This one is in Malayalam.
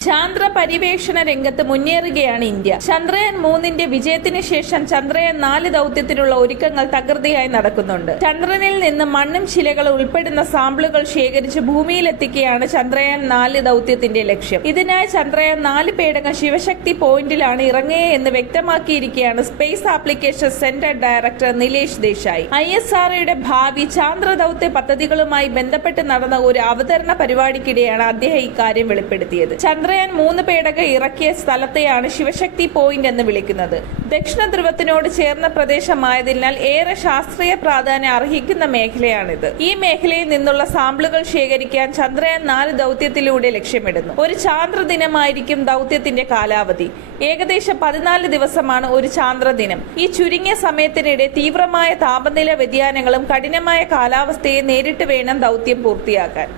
ചാന്ദ്ര പര്യവേഷണ രംഗത്ത് മുന്നേറുകയാണ് ഇന്ത്യ. ചന്ദ്രയാൻ മൂന്നിന്റെ വിജയത്തിന് ശേഷം ചന്ദ്രയാൻ നാല് ദൗത്യത്തിനുള്ള ഒരുക്കങ്ങൾ തകൃതിയായി നടക്കുന്നുണ്ട്. ചന്ദ്രനിൽ നിന്ന് മണ്ണും ശിലകളും ഉൾപ്പെടുന്ന സാമ്പിളുകൾ ശേഖരിച്ച് ഭൂമിയിലെത്തിക്കുകയാണ് ചന്ദ്രയാൻ നാല് ദൗത്യത്തിന്റെ ലക്ഷ്യം. ഇതിനായി ചന്ദ്രയാൻ നാല് പേടകം ശിവശക്തി പോയിന്റിലാണ് ഇറങ്ങുക എന്ന് വ്യക്തമാക്കിയിരിക്കുകയാണ് space application centre director Nilesh Desai. I S ആർഒയുടെ ഭാവി ചാന്ദ്ര ദൗത്യ പദ്ധതികളുമായി ബന്ധപ്പെട്ട് നടന്ന ഒരു അവതരണ പരിപാടിക്കിടെയാണ് അദ്ദേഹം ഇക്കാര്യം വെളിപ്പെടുത്തിയത്. ചന്ദ്രയാൻ മൂന്ന് പേടകം ഇറക്കിയ സ്ഥലത്തെയാണ് ശിവശക്തി പോയിന്റ് എന്ന് വിളിക്കുന്നത്. ദക്ഷിണ ധ്രുവത്തിനോട് ചേർന്ന പ്രദേശമായതിനാൽ ഏറെ ശാസ്ത്രീയ പ്രാധാന്യം അർഹിക്കുന്ന മേഖലയാണിത്. ഈ മേഖലയിൽ നിന്നുള്ള സാമ്പിളുകൾ ശേഖരിക്കാൻ ചന്ദ്രയാൻ നാല് ദൗത്യത്തിലൂടെ ലക്ഷ്യമിടുന്നു. ഒരു ചാന്ദ്ര ദിനമായിരിക്കും ദൗത്യത്തിന്റെ കാലാവധി. ഏകദേശം പതിനാല് ദിവസമാണ് ഒരു ചാന്ദ്രദിനം ഈ ചുരുങ്ങിയ സമയത്തിനിടെ തീവ്രമായ താപനില വ്യതിയാനങ്ങളും കഠിനമായ കാലാവസ്ഥയെ നേരിട്ട് വേണം ദൗത്യം പൂർത്തിയാക്കാൻ.